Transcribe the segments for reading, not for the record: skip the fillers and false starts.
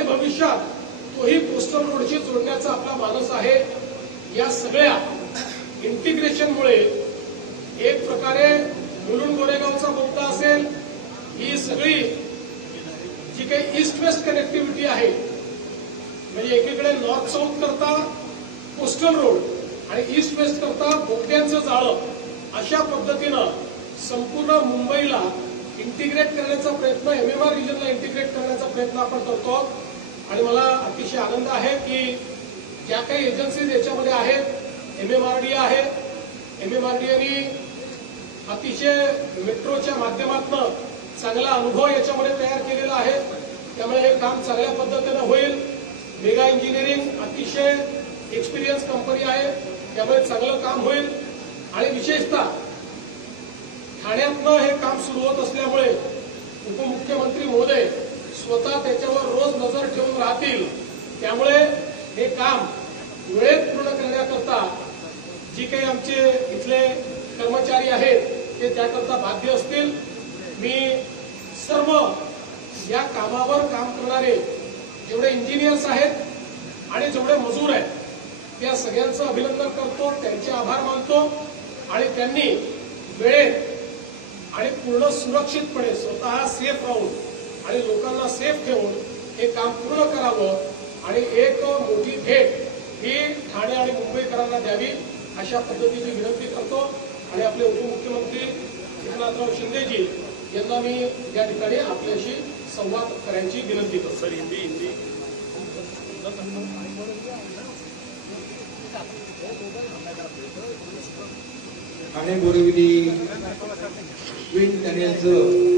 आणि भविष्यात तोही कोस्टल रोडशी जोडण्याचा आपला मानस आहे। या सगळ्या इंटिग्रेशनमुळे एक प्रकारे मुलुंड गोरेगावचा बोगदा असेल, ही सगळी जी काही ईस्ट वेस्ट कनेक्टिव्हिटी आहे, म्हणजे एकीकडे नॉर्थ साऊथ करता कोस्टल रोड आणि ईस्ट वेस्ट करता बोगद्यांचं जाळं, अशा पद्धतीनं संपूर्ण मुंबईला इंटिग्रेट करण्याचा प्रयत्न, MMR रिजनला इंटिग्रेट करण्याचा प्रयत्न आपण करतो। आणि मला अतिशय आनंद आहे की ज्या काही एजन्सीज याच्यामध्ये आहेत, MMRDA आहे, MMRDAनी अतिशय मेट्रोच्या माध्यमातून चांगला अनुभव याच्यामध्ये तयार केलेला आहे, त्यामुळे हे काम चांगल्या पद्धतीनं होईल। मेगा इंजिनिअरिंग अतिशय एक्सपिरियन्स कंपनी आहे, त्यामुळे चांगलं काम होईल। आणि विशेषतः ठाण्यातनं हे काम सुरू होत असल्यामुळे उपमुख्यमंत्री महोदय स्वतः त्याच्यावर रोज नजर ठेवून राहतील, त्यामुळे हे काम वेळेत पूर्ण करण्याकरता जी काही आमचे इथले कर्मचारी आहेत ते त्याकरता बाध्य असतील। मी सर्व या कामावर काम करणारे जेवढे इंजिनियर्स आहेत आणि जेवढे मजूर आहेत त्या सगळ्यांचं अभिनंदन करतो, त्यांचे आभार मानतो आणि त्यांनी वेळेत आणि पूर्ण सुरक्षितपणे स्वतः सेफ राहून आणि लोकांना सेफ ठेवून हे काम पूर्ण करावं आणि एक मोठी भेट ही ठाणे आणि मुंबईकरांना द्यावी, अशा पद्धतीची विनंती करतो। आणि आपले उपमुख्यमंत्री एकनाथराव शिंदेजी यांना मी या ठिकाणी आपल्याशी संवाद करण्याची विनंती करतो। सर, हिंदी ठाणे बोरिवली ट्विन टनेलचं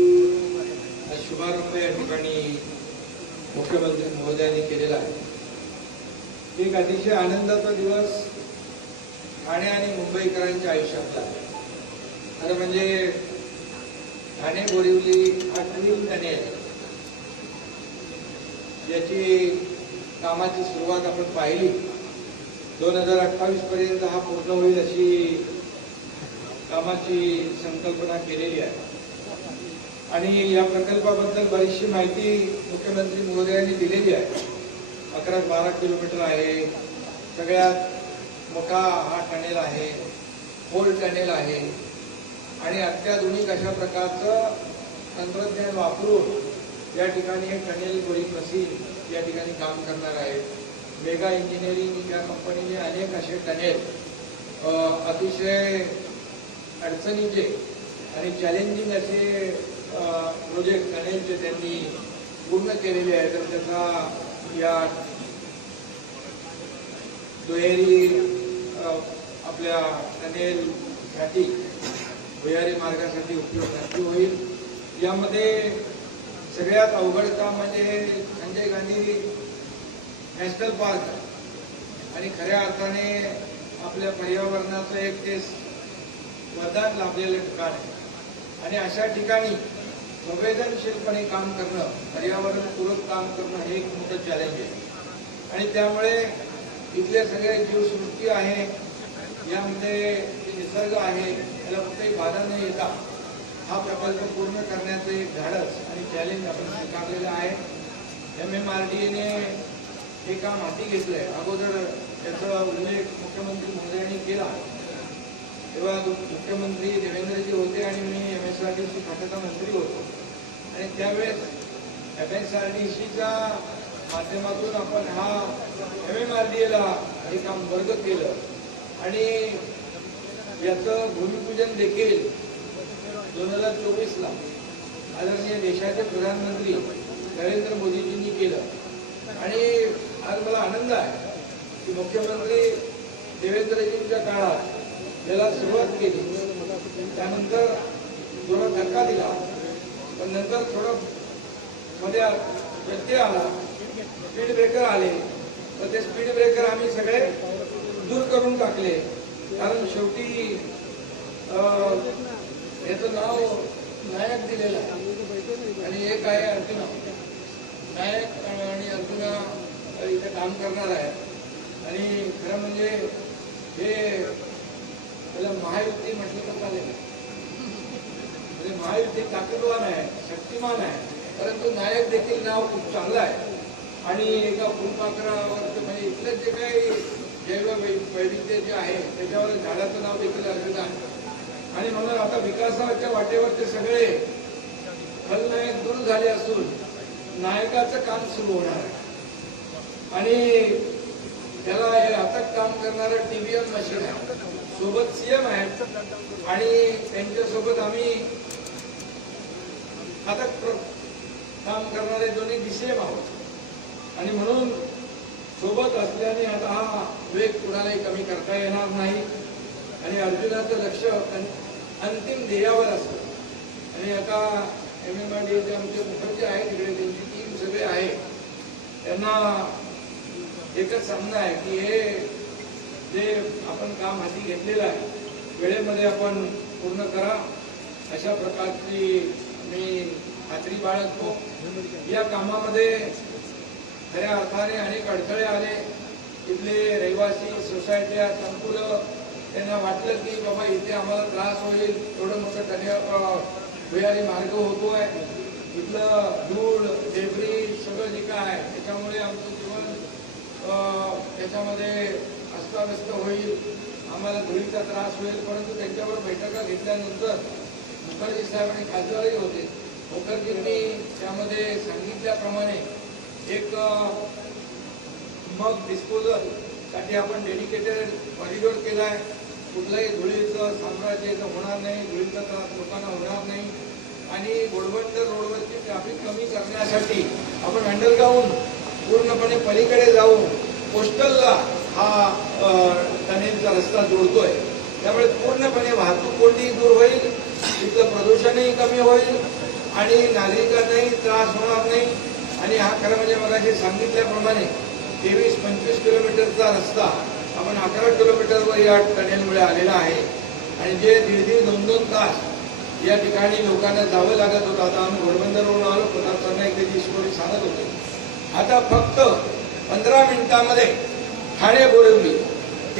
शुभारंभ या ठिकाणी मुख्यमंत्री महोदयांनी केलेला आहे। एक अतिशय आनंदाचा दिवस ठाणे आणि मुंबईकरांच्या आयुष्यातला आहे। खरं म्हणजे ठाणे बोरिवली हा ट्विन टनेल याची कामाची सुरुवात आपण पाहिली, 2028 पर्यंत हा पूर्ण होईल अशी कामाची संकल्पना केलेली आहे। आणि या प्रकल्पाबद्दल बरीचशी माहिती मुख्यमंत्री महोदयांनी दिलेली आहे। 11-12 किलोमीटर आहे, सगळ्यात मोठा हा टनेल आहे, होल टनेल आहे आणि अत्याधुनिक अशा प्रकारचं तंत्रज्ञान वापरून या ठिकाणी हे टनेल बोरिंग मशीन या ठिकाणी काम करणार आहे। मेगा इंजिनिअरिंग या कंपनीने अनेक असे टनेल अतिशय अडचणीचे आणि चॅलेंजिंग असे प्रोजेक्ट टनेलचे त्यांनी पूर्ण केलेले आहेत। तर त्याचा या दुहेरी आपल्या टनेलसाठी भुयारी मार्गासाठी उपयोग नक्की होईल। यामध्ये सगळ्यात अवघड काम म्हणजे संजय गांधी नॅशनल पार्क आणि खऱ्या अर्थाने आपल्या पर्यावरणाचं एक ते वरदान लाभलेलं ठिकाण आहे आणि अशा ठिकाणी संवेदनशीलपणे काम करणं, पर्यावरणपूरक काम करणं हे एक मोठं चॅलेंज आहे। आणि त्यामुळे इथले सगळे जीवसृष्टी आहे, यामध्ये निसर्ग आहे, त्याला कुठेही बाधा न येता हा प्रकल्प पूर्ण करण्याचं एक धाडस आणि चॅलेंज आपण स्वीकारलेलं आहे। MMRDAने हे काम हाती घेतलंय। अगोदर त्याचा उल्लेख मुख्यमंत्री महोदयांनी केला, तेव्हा मुख्यमंत्री देवेंद्रजी होते आणि मी MSRDC खात्याचा मंत्री होतो आणि त्यावेळेस MSRDCच्या माध्यमातून आपण हा MMRDAला हे काम वर्ग केलं आणि याचं भूमिपूजन देखील 2024ला आदरणीय देशाचे प्रधानमंत्री नरेंद्र मोदीजींनी केलं। आणि आज मला आनंद आहे की मुख्यमंत्री देवेंद्रजींच्या काळात याला सुरुवात केली, त्यानंतर थोडा धक्का दिला, पण नंतर थोडं मध्ये व्यत्यय आला, स्पीड ब्रेकर आले, तर ते स्पीड ब्रेकर आम्ही सगळे दूर करून टाकले। कारण शेवटी याचं नाव नायक दिलेलं आहे आणि एक आहे अर्जुना, नायक आणि अर्जुना इथे काम करणार आहे। आणि खरं म्हणजे हे त्याला महायुती म्हटलं तर चालेल, म्हणजे महायुती ताकदवान आहे, शक्तिमान आहे, परंतु नायक देखील नाव खूप चांगलं आहे। आणि एका फुलपाखरावर म्हणजे इथलं जे काही वैविध्य जे आहे त्याच्यावर झाडाचं नाव देखील अर्पित आहे. आणि म्हणून आता विकासाच्या वाटेवरचे सगळे खलनायक दूर झाले असून नायकाचं काम सुरू होणार आहे. आणि त्याला हे अथक काम करणारं TVM मशीन आहे, सोबत CM आहेत आणि त्यांच्यासोबत आम्ही अथक काम करणारे दोन्ही DCM आहोत. आणि म्हणून सोबत असल्याने आता हा वेग कुणालाही कमी करता येणार नाही. आणि अर्जुनाचं लक्ष अंतिम ध्येयावर असतं. आणि आता MMRDAचे आमचे मुखर्जी आहेत तिकडे, त्यांची टीम सगळे आहे, त्यांना एकच सांगणं आहे की हे जे आपण काम हाती घेतलेलं आहे वेळेमध्ये आपण पूर्ण करा, अशा प्रकारची मी खात्री बाळगतो. या कामामध्ये खऱ्या अर्थाने अनेक अडथळे आले. इथले रहिवासी, सोसायट्या, संकुलं, त्यांना वाटलं की बाबा इथे आम्हाला त्रास होईल, थोडं मोठं भुयारी मार्ग होतोय, इथलं धूळ डेब्री सगळं जे काय त्याच्यामुळे आमचं जीवन त्याच्यामध्ये अस्ताव्यस्त होईल, आम्हाला धुळीचा त्रास होईल. परंतु त्यांच्यावर बैठका घेतल्यानंतर मुखर्जी साहेब आणि खासदारही होते, मुखर्जींनी त्यामध्ये सांगितल्याप्रमाणे एक मग डिस्पोजल साठी आपण डेडिकेटेड कॉरिडॉर केला आहे. कुठलाही धुळीचं साम्राज्य इथं होणार नाही, धुळीचा त्रास लोकांना होणार नाही. आणि घोडबंदर रोडवरची ट्रॅफिक कमी करण्यासाठी आपण अंडरग्राऊंड पूर्णपणे पलीकडे जाऊन कोस्टलला हा टनेलचा रस्ता जोडतोय. त्यामुळे पूर्णपणे वाहतूक कोंडी दूर होईल, तिथलं प्रदूषणही कमी होईल आणि नागरिकांनाही त्रास होणार नाही. आणि हा खरं म्हणजे मगाशी सांगितल्याप्रमाणे 23-25 किलोमीटरचा रस्ता आपण 11 किलोमीटरवर या टनेलमुळे आलेला आहे. आणि जे 1.5-2 तास या ठिकाणी लोकांना जावं लागत होतं, आता आम्ही घोडबंदरवरून आलो, प्रताप सरनाईक त्याची स्टोरी सांगत होते, आता फक्त 15 मिनिटांमध्ये ठाणे बोरिवली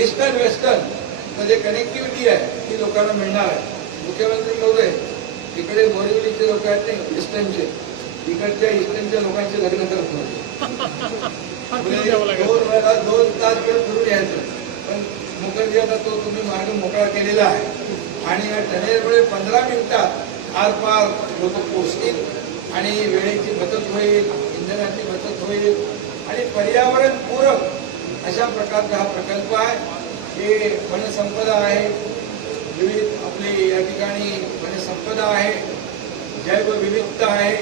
ईस्टर्न वेस्टर्न म्हणजे कनेक्टिव्हिटी आहे ती लोकांना मिळणार आहे. मुख्यमंत्री महोदय इकडे बोरिवलीचे लोक आहेत ते ईस्टर्नचे, इकडच्या ईस्टर्नच्या लोकांचे लग्न करत होते. 2 तास फिरून यायचं. पण मुखर्जी आता तो तुम्ही मार्ग मोकळा केलेला आहे आणि या टनेलमुळे 15 मिनिटात आरपार लोक पोहोचतील आणि वेळेची बचत होईल, इंधनाची बचत होईल आणि पर्यावरण पूरक अशा प्रकारचा हा प्रकल्प आहे. हे वनसंपदा आहे, विविध आपली या ठिकाणी वनसंपदा आहे, जैवविविधता आहे.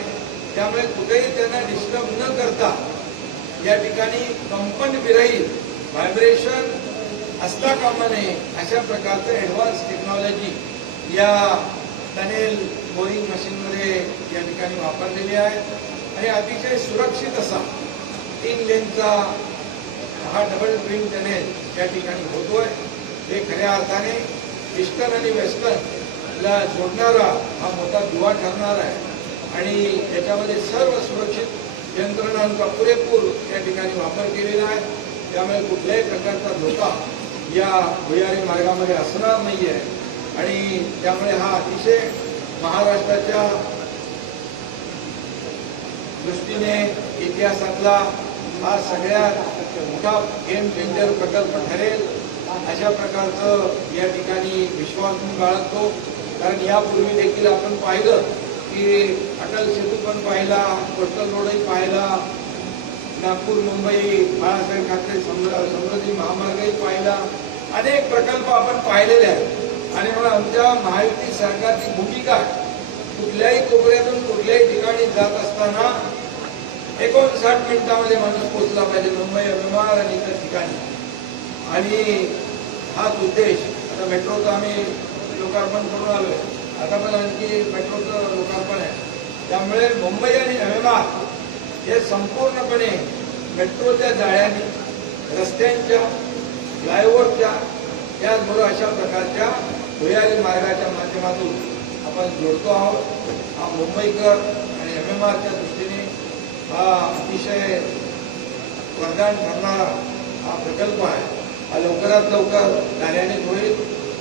त्यामुळे कुठेही त्यांना डिस्टर्ब न करता या ठिकाणी कंपन विरहित व्हायब्रेशन असता कामा नये अशा प्रकारचं ॲडव्हान्स टेक्नॉलॉजी या टनेल बोरिंग मशीनमध्ये या ठिकाणी वापरलेली आहे. आणि अतिशय सुरक्षित असा 3 लेनचा हा डबल ट्विन टनेल या ठिकाणी होतोय. हे खऱ्या अर्थाने ईस्टर्न आणि वेस्टर्नला जोडणारा हा मोठा दुवा ठरणार आहे. आणि याच्यामध्ये सर्व सुरक्षित यंत्रणांचा पुरेपूर या ठिकाणी वापर केलेला आहे. त्यामुळे कुठल्याही प्रकारचा धोका या भुयारी मार्गामध्ये असणार नाही आहे. आणि त्यामुळे हा अतिशय महाराष्ट्राच्या दृष्टीने इतिहासातला हा सगळ्यात मोठा गेम चेंजर प्रकल्प ठरेल अशा प्रकारचं या ठिकाणी विश्वास मी बाळगतो. कारण यापूर्वी देखील आपण पाहिलं की अटल सेतू पण पाहिला, कोस्टल रोडही पाहिला, नागपूर मुंबई बाळासाहेब ठाकरे समृद्धी महामार्गही पाहिला, अनेक प्रकल्प आपण पाहिलेले आहेत. आणि म्हणून आमच्या महायुती सरकारची भूमिका कुठल्याही कोपऱ्यातून कुठल्याही ठिकाणी जात असताना 59 मिनिटांमध्ये माणूस पोहोचला पाहिजे मुंबई विमान आणि इतर ठिकाणी. आणि हाच उद्देश आता मेट्रोचं आम्ही लोकार्पण करून आलोय, आता पण आणखी मेट्रोचं लोकार्पण आहे. त्यामुळे मुंबई आणि MMR हे संपूर्णपणे मेट्रोच्या जाळ्याने रस्त्यांच्या फ्लायओव्हरच्या त्याचबरोबर अशा प्रकारच्या भुयारी मार्गाच्या माध्यमातून आपण जोडतो आहोत. हा मुंबईकर आणि MMRच्या दृष्टीने हा अतिशय वरदान ठरणारा हा प्रकल्प आहे. हा लवकरात लवकर कार्यान्वित होईल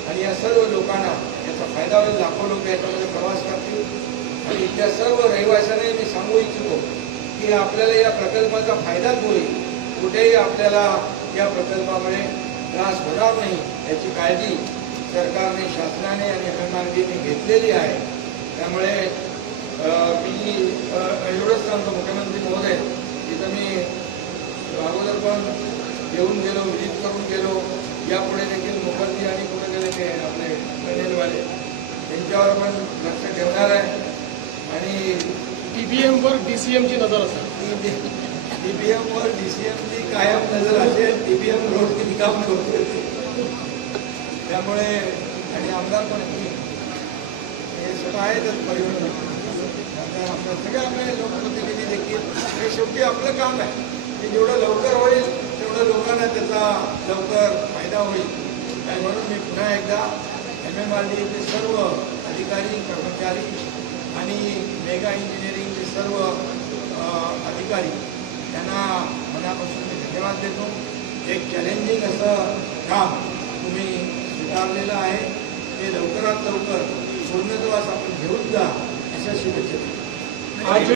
आणि या सर्व लोकांना याचा फायदा होईल. लाखो लोक याच्यामध्ये प्रवास करतील. आणि इथल्या सर्व रहिवाशांना मी सांगू इच्छितो की की आपल्याला या प्रकल्पाचा फायदाच होईल, कुठेही आपल्याला या प्रकल्पामुळे त्रास होणार नाही याची काळजी सरकारने, शासनाने आणि MMRDने घेतलेली आहे. त्यामुळे मी एवढंच सांगतो मुख्यमंत्री महोदय, तिथं मी अगोदर पण येऊन गेलो, व्हिजिट करून गेलो, यापुढे देखील मुखर्जी आणि कुठे गेले ते आपले पॅनेलवाले त्यांच्यावर पण लक्ष ठेवणार आहे. आणि TBM वर DCM ची नजर असेल. TBM वर DCM ची कायम नजर असेल. TBM रोड किती काम करतोय त्यामुळे, आणि आमदार पण हे सगळं आहेतच परिवर्तन. आपल्या सगळे आपले लोकप्रतिनिधी देखील हे शेवटी आपलं काम आहे की जेवढं लवकर होईल तेवढं लोकांना त्याचा लवकर फायदा होईल. आणि म्हणून मी पुन्हा एकदा MMRDचे सर्व अधिकारी, कर्मचारी आणि मेगा इंजिनिअरिंगचे सर्व अधिकारी त्यांना मनापासून मी धन्यवाद देतो. एक चॅलेंजिंग असं काम तुम्ही स्वीकारलेलं आहे, ते लवकरात लवकर पूर्णत्वास आपण घेऊन जा अशा शुभेच्छा.